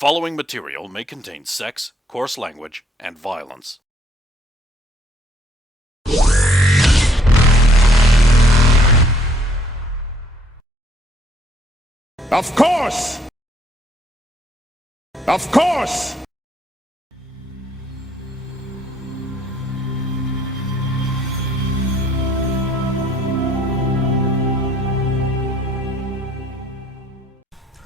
following material may contain sex, coarse language, and violence. Of course! Of course!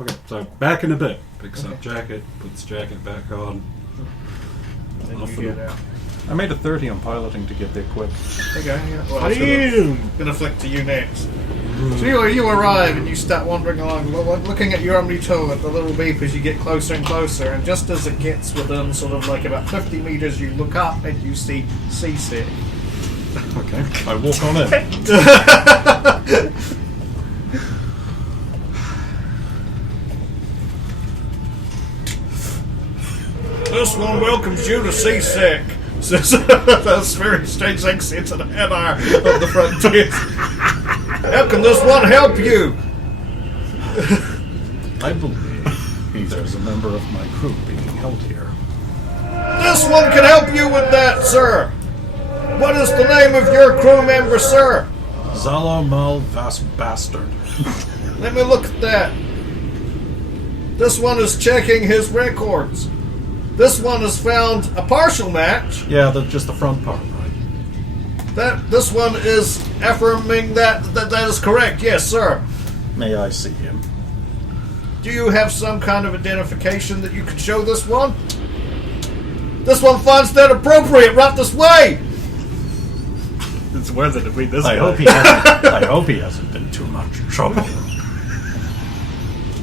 Okay, so back in a bit. Picks up jacket, puts jacket back on. Then you get out. I made a 30 on piloting to get there quick. There you go. Yeah. Well, I'm gonna flick to you next. So you arrive and you start wandering along, looking at your omni-tool at the little beep as you get closer and closer. And just as it gets within sort of like about 50 meters, you look up and you see Seasick. Okay, I walk on in. This one welcomes you to Seasick. Says those very strange accents and an hour of the front desk. How can this one help you? I believe there's a member of my crew being held here. This one can help you with that, sir. What is the name of your crew member, sir? Zalamal Vas Bastard. Let me look at that. This one is checking his records. This one has found a partial match. Yeah, just the front part, right? This one is affirming that is correct. Yes, sir. May I see him? Do you have some kind of identification that you could show this one? This one finds that appropriate. Right this way. It's worth it to meet this I guy. hope he hasn't been too much trouble.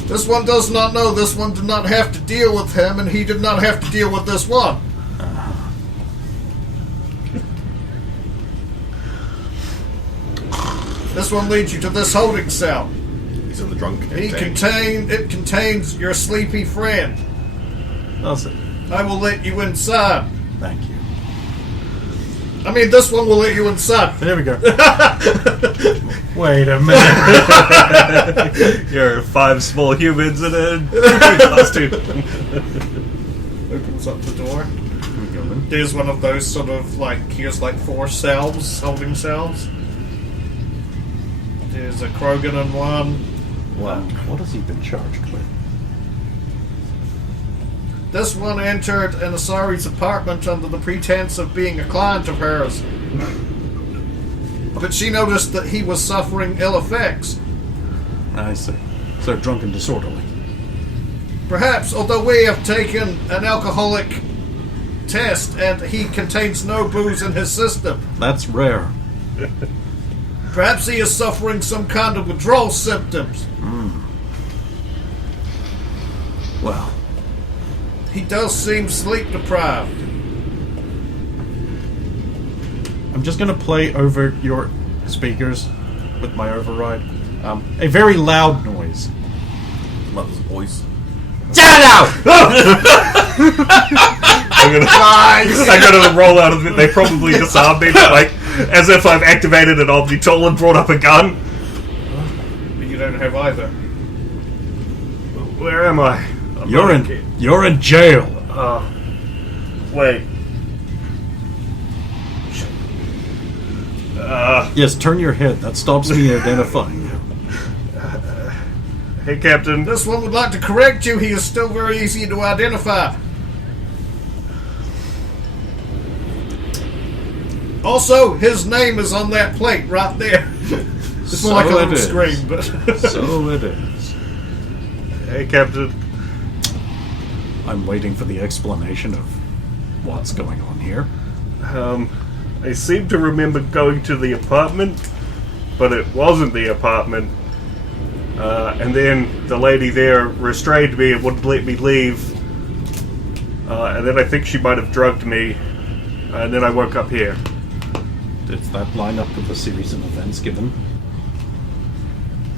This one does not know. This one did not have to deal with him, and he did not have to deal with this one. This one leads you to this holding cell. He's in the drunk It tank. contains your sleepy friend. That's it. I will let you inside. Thank you. I mean, this one will let you inside. There we go. Wait a minute. You're 5 small humans and a creepy costume. Opens up the door. There's one of those sort of here's 4 cells, holding cells. There's a Krogan in one. Well, what has he been charged with? This one entered an Asari's apartment under the pretense of being a client of hers. But she noticed that he was suffering ill effects. I see. So drunk and disorderly. Perhaps, although we have taken an alcoholic test and he contains no booze in his system. That's rare. Perhaps he is suffering some kind of withdrawal symptoms. Well, He does seem sleep deprived. I'm just going to play over your speakers with my override. A very loud noise. Mother's voice. I'm gonna roll out of it. They probably disarmed me, but as if I've activated an omni-tool and brought up a gun. But you don't have either. Where am I? You're in jail. Wait. Yes, turn your head. That stops me identifying you. Hey, Captain. This one would like to correct you. He is still very easy to identify. Also, his name is on that plate right there. It's more like a little screen, but So it is. Hey, Captain. I'm waiting for the explanation of what's going on here. I seem to remember going to the apartment, but it wasn't the apartment. And then the lady there restrained me and wouldn't let me leave. And then I think she might have drugged me. And then I woke up here. Does that line up with the series of events given?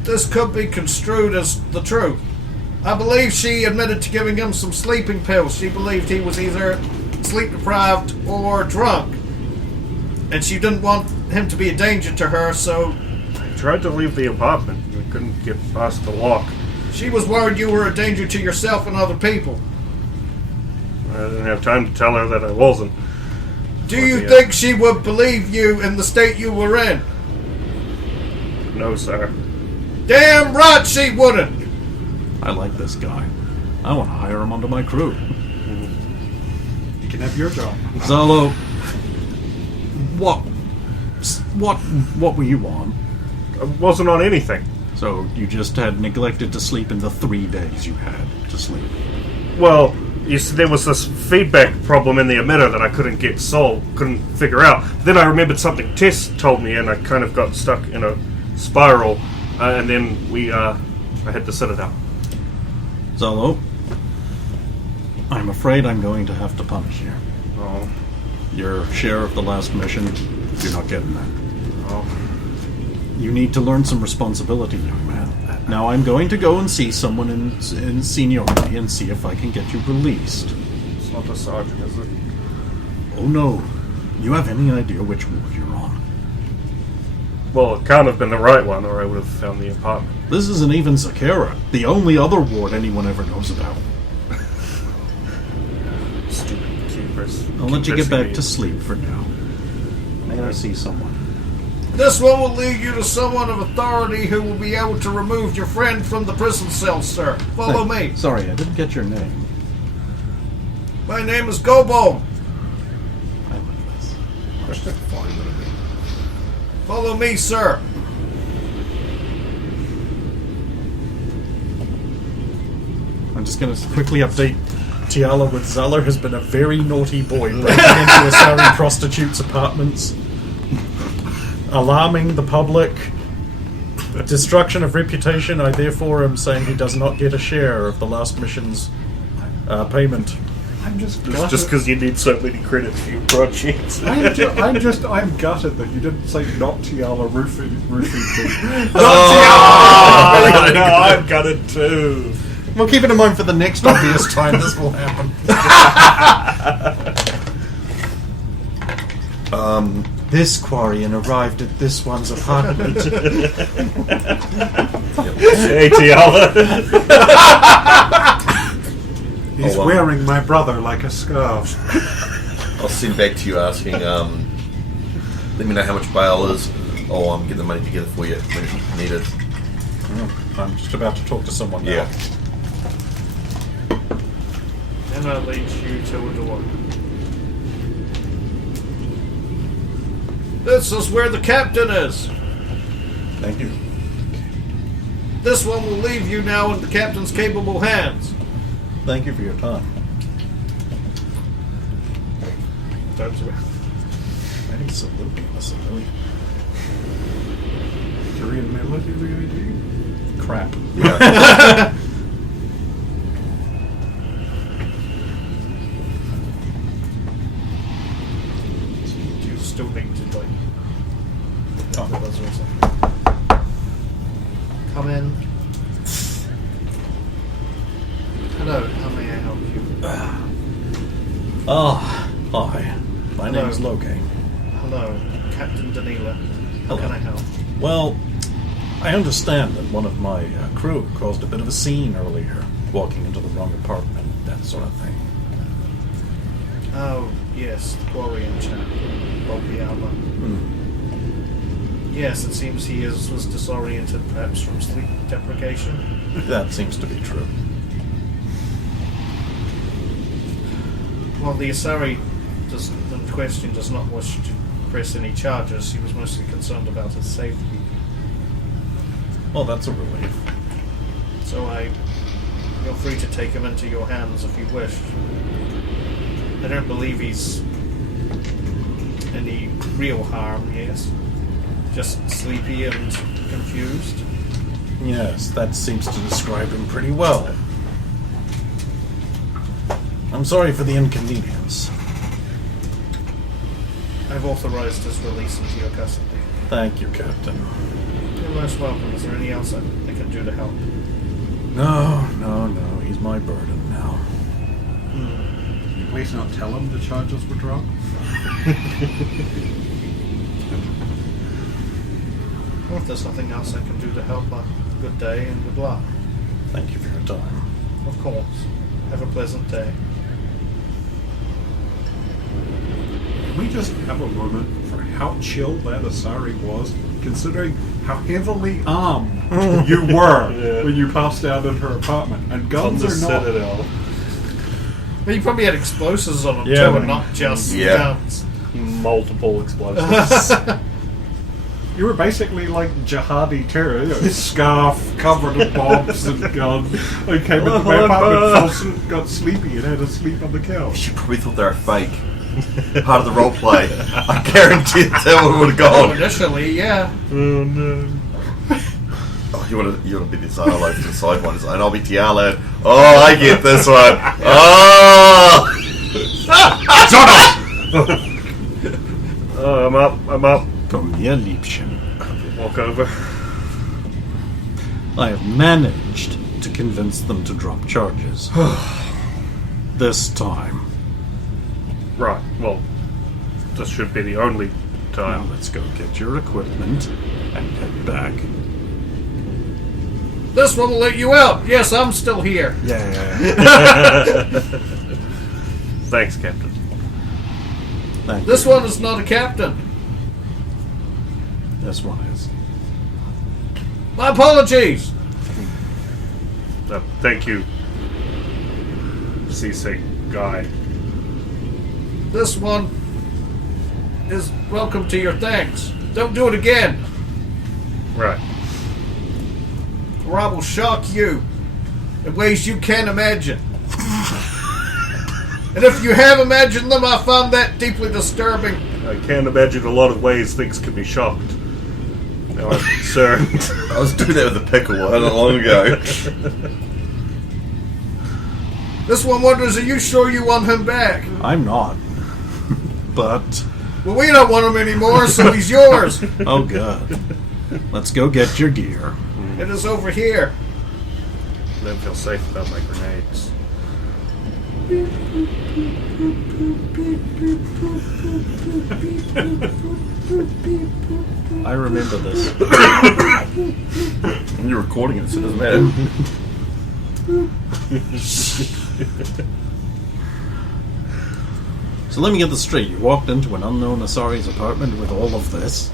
this could be construed as the truth. I believe she admitted to giving him some sleeping pills. She believed he was either sleep deprived or drunk. And she didn't want him to be a danger to her, so I tried to leave the apartment. I couldn't get past the lock. she was worried you were a danger to yourself and other people. I didn't have time to tell her that I wasn't. Do you think she would believe you in the state you were in? No, sir. Damn right she wouldn't! I like this guy. I want to hire him onto my crew. You can have your job. Zalo, what were you on? I wasn't on anything. So you just had neglected to sleep in the 3 days you had to sleep. Well, you see, there was this feedback problem in the emitter that I couldn't get solved, couldn't figure out. Then I remembered something Tess told me, and I kind of got stuck in a spiral. And then I had to set it out. Zalo, I'm afraid I'm going to have to punish you. Oh, Your share of the last mission, you're not getting that. oh. You need to learn some responsibility, young man. Now I'm going to go and see someone in seniority and see if I can get you released. It's not a sergeant, is it? Oh no. You have any idea which ward you're on? Well, it can't have been the right one, or I would have found the apartment. This isn't even Zakara, the only other ward anyone ever knows about. Stupid keepers. I'll let you get back to Keep sleep for now. I gotta see someone. This one will lead you to someone of authority who will be able to remove your friend from the prison cell, sir. Follow me. Sorry, I didn't get your name. My name is Gobo. I like this. Follow me, sir. I'm just going to quickly update Tiala with Zeller has been a very naughty boy, breaking into Asari prostitutes' apartments, alarming the public, destruction of reputation. I therefore am saying he does not get a share of the last mission's payment. I'm just It's gutted. just because you need so many credits for your projects. I'm gutted that you didn't say not Tiala roofing me. Oh, no, I'm gutted too. Well, keep it in mind for the next obvious time this will happen. This Quarian arrived at this one's apartment. Hey, Tiala. He's wearing my brother like a scarf. I'll send back to you asking, let me know how much bail is. Oh, I'm getting the money together for you when you need it. I'm just about to talk to someone now. Yeah. And I lead you to a door. This is where the captain is. Thank you. This one will leave you now in the captain's capable hands. Thank you for your time. Absolutely, absolutely. Korean melody, the idea. Crap. Yeah. You still need to like. Oh. The buzzer or something. Come in. Hello, how may I help you? Oh, hi. My Hello. name's Loke. Hello, Captain Danila. How Hello. can I help? Well, I understand that one of my crew caused a bit of a scene earlier, walking into the wrong apartment, that sort of thing. Oh, yes, the Quarian chap, Bobiaba. Yes, it seems he was disoriented, perhaps from sleep deprivation. That seems to be true. Well, the Asari in question does not wish to press any charges. He was mostly concerned about his safety. Well, that's a relief. So you're free to take him into your hands if you wish. I don't believe he's any real harm, yes. Just sleepy and confused. Yes, that seems to describe him pretty well. I'm sorry for the inconvenience. I've authorized his release into your custody. Thank you, Captain. You're most welcome. Is there anything else I can do to help? No, he's my burden now. Please not tell him the charges were dropped. Well, if there's nothing else I can do to help, good day and good luck. Thank you for your time. Of course. Have a pleasant day. can we just have a moment for how chill that Asari was, considering how heavily armed you were when you passed out in her apartment, and On guns the are not. Citadel. But you probably had explosives on them Yeah, too, but- and not just Yeah. guns. Multiple explosives. You were basically like jihadi terror, you know, scarf covered in bombs and guns. I came into my apartment, got sleepy, and had to sleep on the couch. You probably thought they were fake. Part of the role play. I guarantee that one would have Oh, gone. initially, yeah. Oh no. Oh, you want to be the Sidewinders for the Sidewinders, and I'll be Tiala. Oh, I get this one. Oh! Oh, I'm up. Komm her, Liebchen. Walk over. I have managed to convince them to drop charges. This time. Right, well, this should be the only Now time. let's go get your equipment and head back. This one will let you out. Yes, I'm still here. Yeah. Thanks, Captain. Thank This you. one is not a captain. This one is. My apologies. Thank you, seasick guy. This one is welcome to your thanks. Don't do it again, Right. or I will shock you in ways you can't imagine. And if you have imagined them, I find that deeply disturbing. I can't imagine a lot of ways things could be shocked. Now I'm concerned. I was doing that with the pickle not long ago. This one wonders, are you sure you want him back? I'm not. But, Well, we don't want him anymore, so he's yours. oh god. Let's go get your gear. It is over here. I don't feel safe without my grenades. I remember this. When you're recording it, so it doesn't matter. So let me get this straight. You walked into an unknown Asari's apartment with all of this.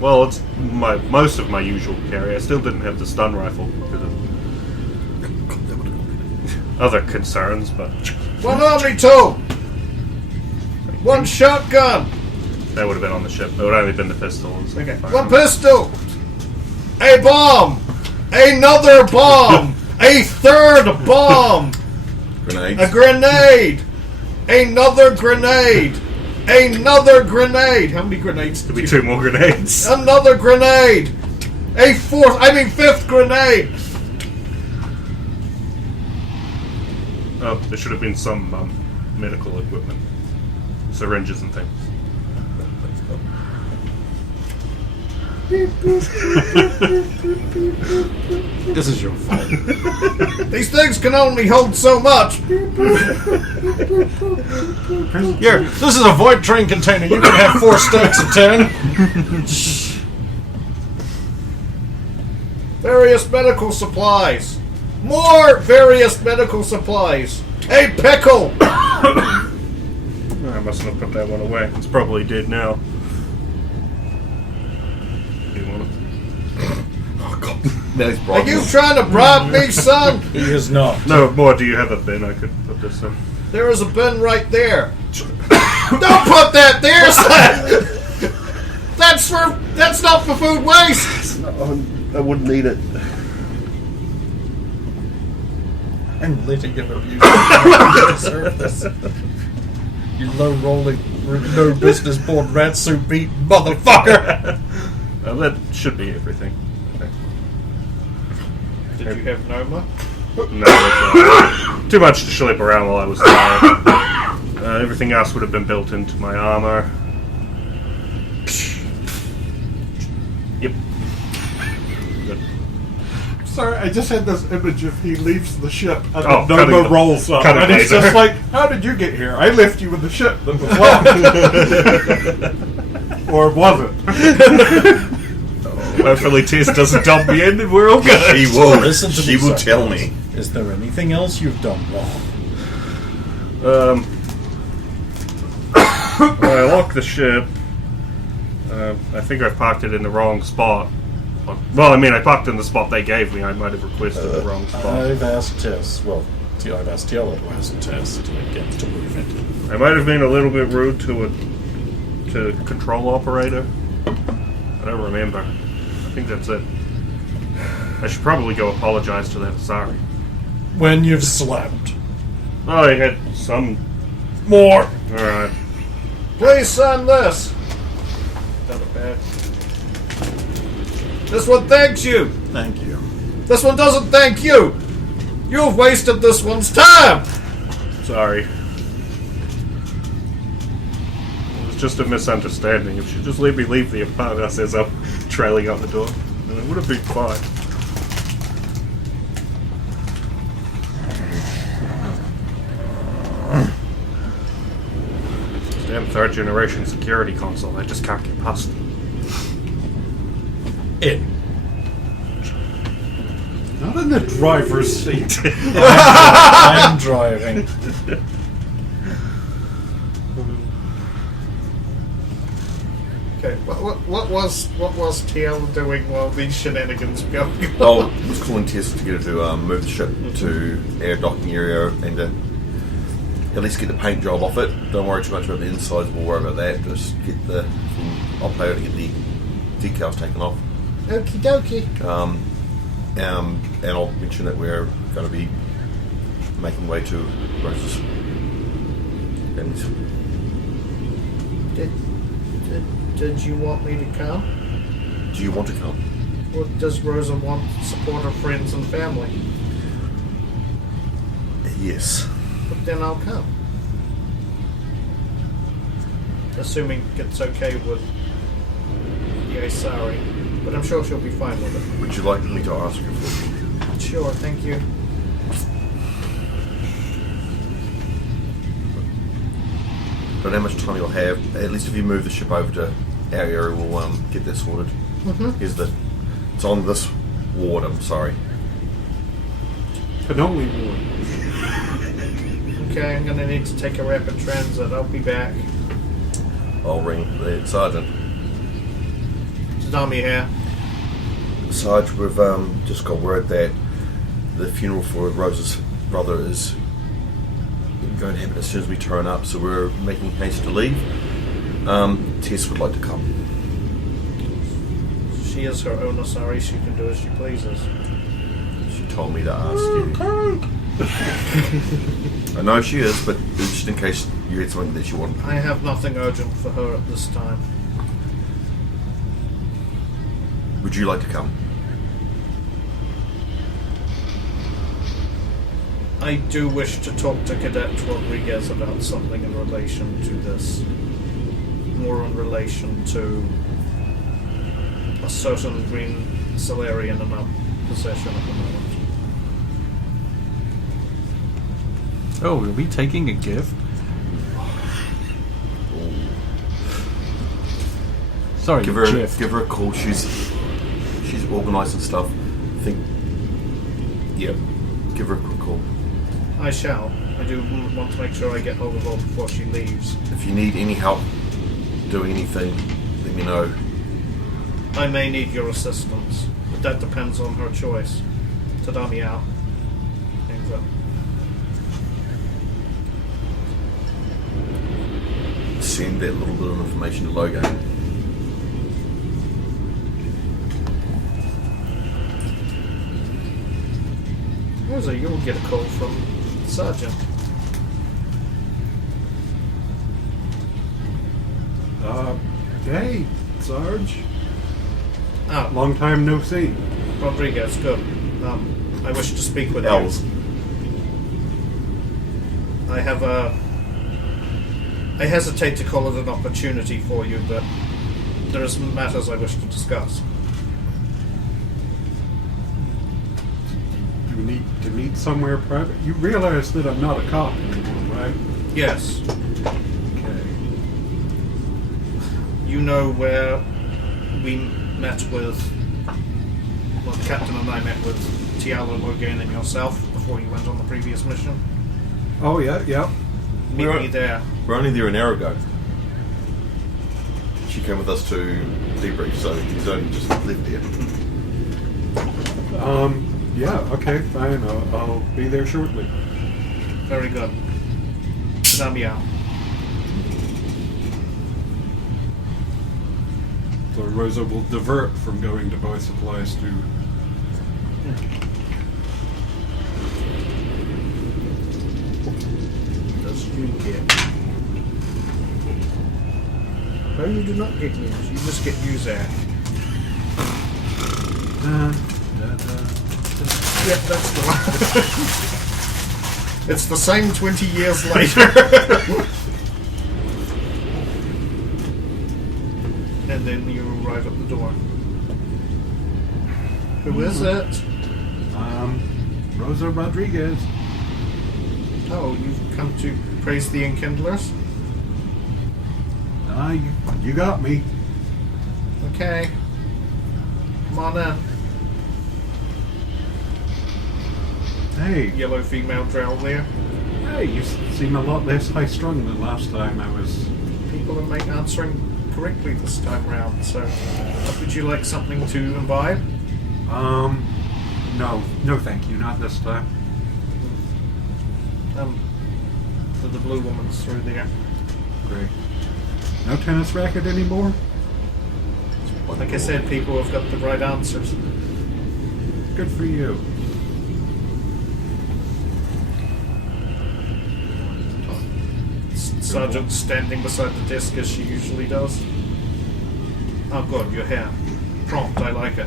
Well, it's most of my usual carry. I still didn't have the stun rifle because of other concerns, but One Omni 2. One shotgun. that would have been on the ship. It would only been the pistols. Okay. One pistol. A bomb. Another bomb. A third bomb. Grenades. A grenade. Another grenade. Another grenade. How many grenades did Could be you? 2 more grenades. Another grenade. Fifth grenade. There should have been some medical equipment, syringes and things. This is your fault. These things can only hold so much. Here, this is a void train container. You can have 4 stacks of 10. Various medical supplies. More various medical supplies. A pickle. I mustn't have put that one away. It's probably dead now. Do you want to? Oh, God. Now he's Are brought you me. trying to bribe me, son? He is not. No, more. Do you have a bin I could put this in? There is a bin right there. Don't put that there, son. That's not for food waste. I wouldn't need it. I'm letting him abuse you. Deserve this. You low-rolling, no business born rat soup eating motherfucker. That should be everything. Okay. Did you have Noma? No, that's too much to schlep around while I was there. Everything else would have been built into my armor. Yep. Good. Sorry, I just had this image of he leaves the ship and Oh, the cutting Noma the- rolls up. cutting And it's laser. just like, how did you get here? I left you in the ship that was locked. Or was it? Hopefully Tess doesn't dump me in and we're all good. She will. Listen to She me, will son. tell me. Is there anything else you've done wrong? Well, the ship. I think I parked it in the wrong spot. Well, I mean, I parked in the spot they gave me. I might have requested the wrong spot. I've asked Tess. Well, I've asked Tiala to ask Tess to get to move it. I might have been a little bit rude to a control operator. I don't remember. I think that's it. I should probably go apologize to that. Sorry. When you've slept. Oh, I had some. More! Alright. Please sign this. Not a bad. This one thanks you. Thank you. This one doesn't thank you. You've wasted this one's time. Sorry. It was just a misunderstanding. If she'd just let me leave the apartment as I'm trailing out the door, then it would have been fine. Damn third generation security console, I just can't get past it. Not in the driver's seat. I'm driving. Okay, what was TL doing while these shenanigans were going on? Oh, I was calling Tess to get her to move the ship to our docking area and at least get the paint job off it. Don't worry too much about the insides, we'll worry about that. Just get I'll pay her to get the decals taken off. Okie dokie. And I'll mention that we're going to be making way to Rose's. And Did you want me to come? do you want to come? Or does Rosa want to support her friends and family? Yes. But then I'll come. Assuming it's okay with the Asari. But I'm sure she'll be fine with it. Would you like me to ask her for you? Sure, thank you. I don't know how much time you'll have. At least if you move the ship over to our area, we'll get that sorted. It's on this ward, I'm sorry. Cannoli Ward. Okay, I'm gonna need to take a rapid transit. I'll be back. I'll ring the sergeant. Tsunami here. Sarge, we've just got word that the funeral for Rose's brother is going to happen as soon as we turn up, so we're making haste to leave. Tess would like to come. She is her own Asari. She can do as she pleases. She told me to ask you. I know she is, but just in case you had something that you wanted. I have nothing urgent for her at this time. Would you like to come? I do wish to talk to Cadet Rodriguez about something in relation to this. More in relation to a certain green Solarian in our possession at the moment. Oh, are we taking a gift? Sorry, Give her Jeff. a call. She's organised and stuff. Yep. Give her a quick call. I shall. I do want to make sure I get hold of her before she leaves. If you need any help doing anything, let me know. I may need your assistance, but that depends on her choice. Tadami out. Hangs up. Send that little bit of information to Logo. Rosa, you'll get a call from Sergeant. Hey, Sarge. Ah, Long time no see. Rodriguez, good. I wish to speak with Els. you. I hesitate to call it an opportunity for you, but there are some matters I wish to discuss. Do we need to meet somewhere private? You realize that I'm not a cop anymore, right? Yes. Okay. You know where we met with... Well, the captain and I met with Tiala, Logan, and yourself before you went on the previous mission. Oh, yeah. Meet me there. We're only there an hour ago. she came with us to debrief, so he's only just left here. Yeah, okay, fine. I'll be there shortly. Very good. Madame. So Rosa will divert from going to buy supplies to... Does you get? No, you do not get news. You just get news there. Yep, that's the one. It's the same 20 years later. And then you arrive at the door. Who is it? Rosa Rodriguez. Oh, you've come to praise the Enkindlers? You got me. Okay. Come on in. Hey, Yellow female drow there. hey, you seem a lot less high-strung than last time I was... People are answering correctly this time round, so would you like something to imbibe? No thank you, not this time. The blue woman's through there. Great. No tennis racket anymore? Like I said, people have got the right answers. Good for you. Sergeant's standing beside the desk as she usually does. Oh good, you're here. Prompt, I like it.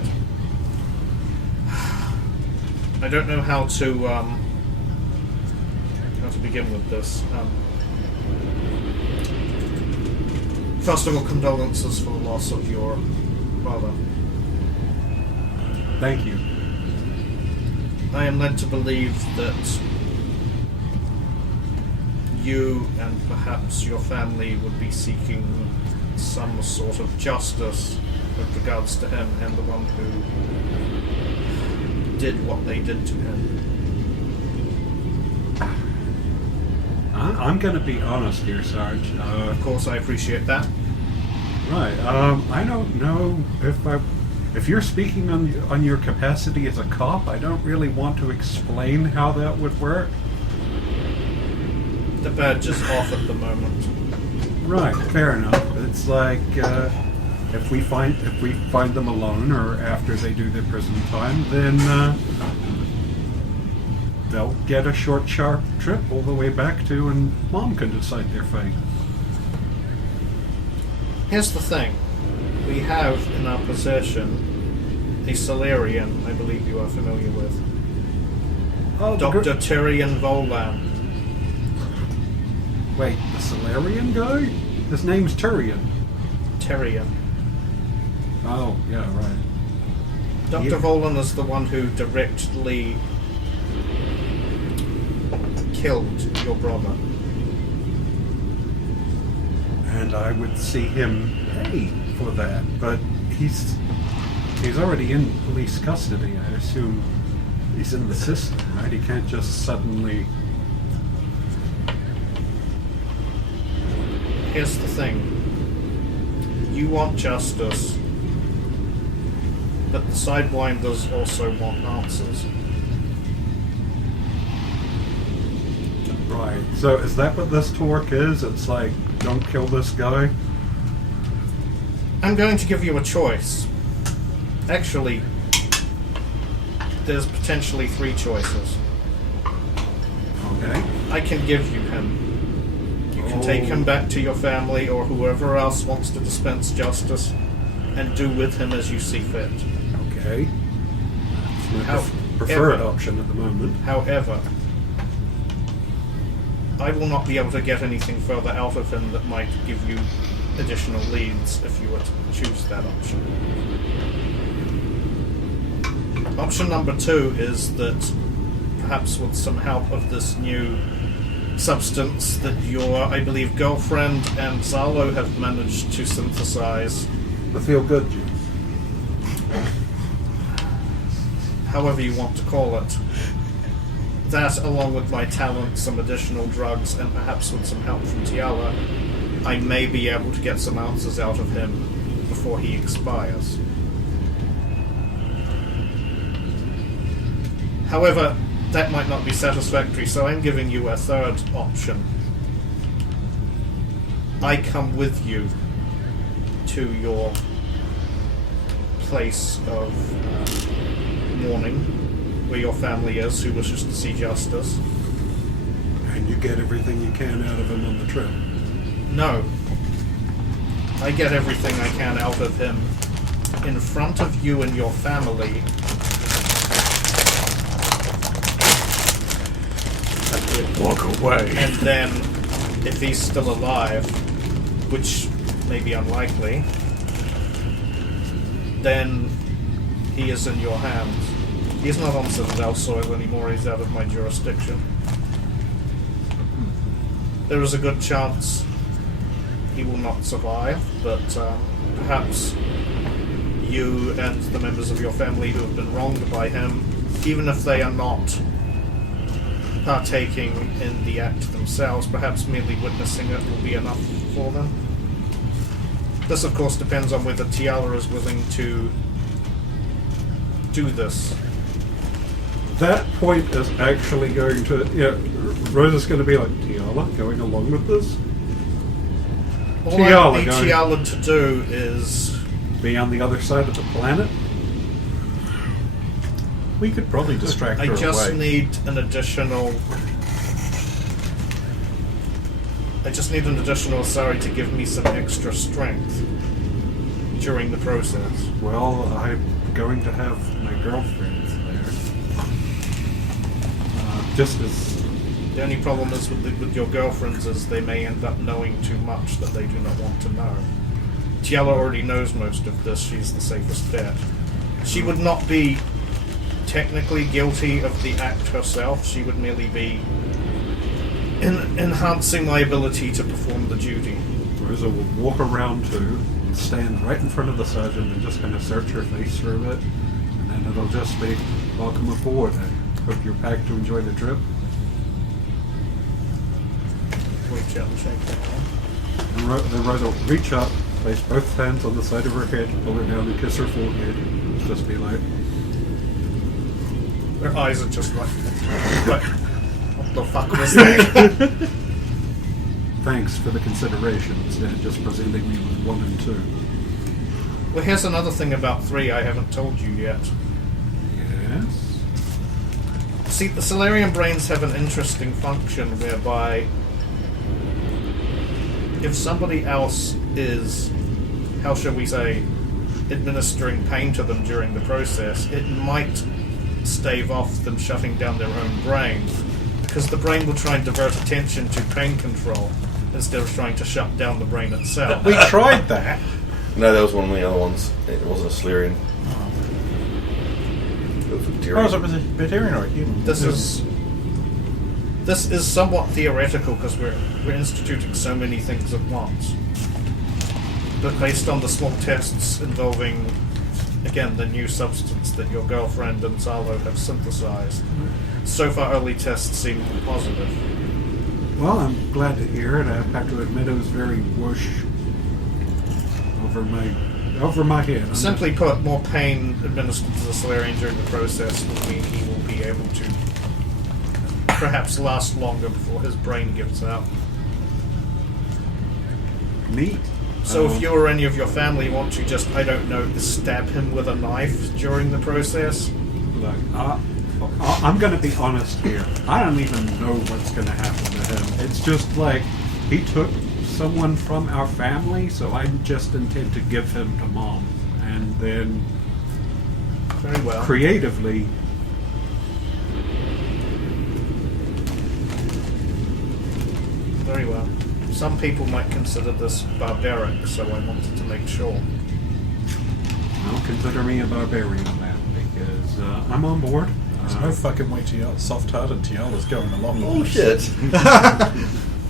I don't know how to begin with this. First of all, condolences for the loss of your brother. Thank you. I am led to believe that you and perhaps your family would be seeking some sort of justice with regards to him and the one who did what they did to him. I'm going to be honest here, Sarge. Of course, I appreciate that. Right. I don't know if you're speaking on your capacity as a cop. I don't really want to explain how that would work. The badge is off at the moment. Right. Fair enough. It's like if we find them alone or after they do their prison time, then they'll get a short, sharp trip all the way back to, and Mom can decide their fate. Here's the thing. We have in our possession a Solarian I believe you are familiar with. Oh, Dr. Tyrion Volan. Wait, the Solarian guy? His name's Tyrion. Tyrion. Oh, yeah, right. Dr. Volan is the one who directly killed your brother. And I would see him pay for that, but he's already in police custody. I assume he's in the system, right? He can't just suddenly... Here's the thing. You want justice, but the Sidewinders also want answers. Right. So is that what this talk is? It's like, don't kill this guy? I'm going to give you a choice. Actually, there's potentially 3 choices. Okay. I can give you him. You can take him back to your family or whoever else wants to dispense justice and do with him as you see fit. Okay. It's my preferred option at the moment. However, I will not be able to get anything further out of him that might give you additional leads if you were to choose that option. Option number 2 is that perhaps with some help of this new substance that your, I believe, girlfriend and Zalo have managed to synthesize. The feel-good juice. However you want to call it. That, along with my talent, some additional drugs, and perhaps with some help from Tiala, I may be able to get some answers out of him before he expires. However, that might not be satisfactory, so I'm giving you a third option. I come with you to your place of mourning, where your family is, who wishes to see justice. And you get everything you can out of him on the trip. No. I get everything I can out of him in front of you and your family. Walk away. And then, if he's still alive, which may be unlikely, then he is in your hands. He's not on Citadel soil anymore, he's out of my jurisdiction. There is a good chance he will not survive, but perhaps you and the members of your family who have been wronged by him, even if they are not partaking in the act themselves, perhaps merely witnessing it will be enough for them. This, of course, depends on whether Tiala is willing to do this. That point is actually going to... Rosa's going to be like, Tiala, going along with this? All I need Tiala to do is... be on the other side of the planet? We could probably distract her I just away. need an additional... Asari to give me some extra strength during the process. Well, I'm going to have my girlfriend there. Just as... The only problem is with your girlfriends is they may end up knowing too much that they do not want to know. Tiala already knows most of this. She's the safest bet. She would not be technically guilty of the act herself. She would merely be enhancing my ability to perform the duty. Rosa will walk around to and stand right in front of the sergeant and just kind of search her face through it. And then it'll just be, welcome aboard. I hope you're packed to enjoy the trip. Reach out and shake that hand. And then Rosa will reach up, place both hands on the side of her head, pull her down and kiss her forehead. Just be like... Her eyes are just like what the fuck was that? Thanks for the consideration, instead of just presenting me with 1 and 2. Well, here's another thing about 3 I haven't told you yet. Yes? See, the Solarian brains have an interesting function whereby if somebody else is, how shall we say, administering pain to them during the process, it might stave off them shutting down their own brain, because the brain will try and divert attention to pain control instead of trying to shut down the brain itself. We tried that. No, that was one of the other ones. It wasn't a Solarian. It was a Oh, was it Batarian. with a Batarian or a human? This is somewhat theoretical because we're instituting so many things at once. But based on the small tests involving, again, the new substance that your girlfriend and Salo have synthesized, so far early tests seem positive. Well, I'm glad to hear it. I have to admit it was very whoosh over my head. Simply put, more pain administered to the Solarian during the process will mean he will be able to perhaps last longer before his brain gives out. Neat. So if you or any of your family want to just, I don't know, stab him with a knife during the process, Look, I'm going to be honest here. I don't even know what's going to happen to him. It's just like he took someone from our family, so I just intend to give him to Mom, and then very well. creatively. Very well. Some people might consider this barbaric, so I wanted to make sure. Don't consider me a barbarian on that, because I'm on board. There's no fucking way soft-hearted Tiala's going along with this. Bullshit.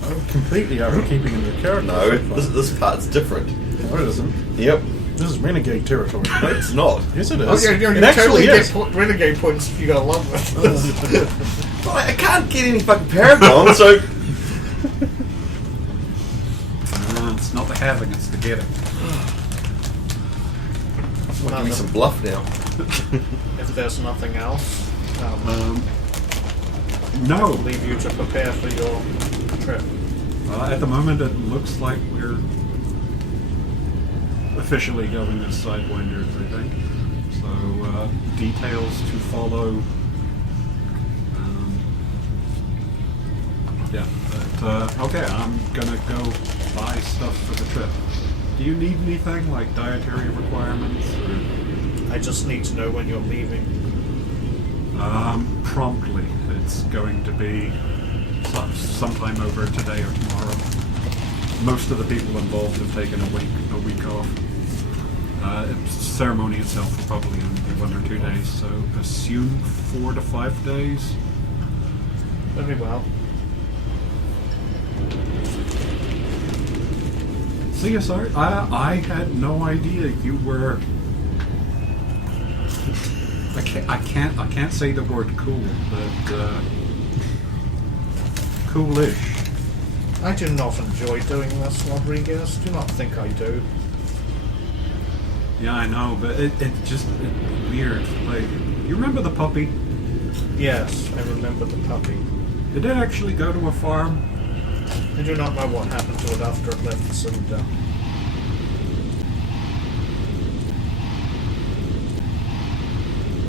I'm completely out of keeping in the character. No, so far. this part's different. No, it isn't. Yep. This is renegade territory. No, it's not. Yes, it is. Oh, you it actually totally is. get renegade points if you got along with this. But I can't get any fucking Paragon, so... It's not the having, it's the getting. Give me some bluff now. If there's nothing else, No. I'll leave you to prepare for your trip. At the moment, it looks like we're officially going as Sidewinders, I think. So, details to follow. Yeah, but, okay, I'm gonna go buy stuff for the trip. Do you need anything, like dietary requirements? Or? I just need to know when you're leaving. Promptly. It's going to be sometime over today or tomorrow. Most of the people involved have taken a week off. The ceremony itself will probably only be 1 or 2 days, so assume 4 to 5 days. Very well. CSR, I had no idea you were. I can't say the word cool, but coolish. I do not enjoy doing this, Rodriguez. Do not think I do. Yeah, I know, but it's weird. Like, you remember the puppy? Yes, I remember the puppy. Did it actually go to a farm? I do not know what happened to it after it left the citadel.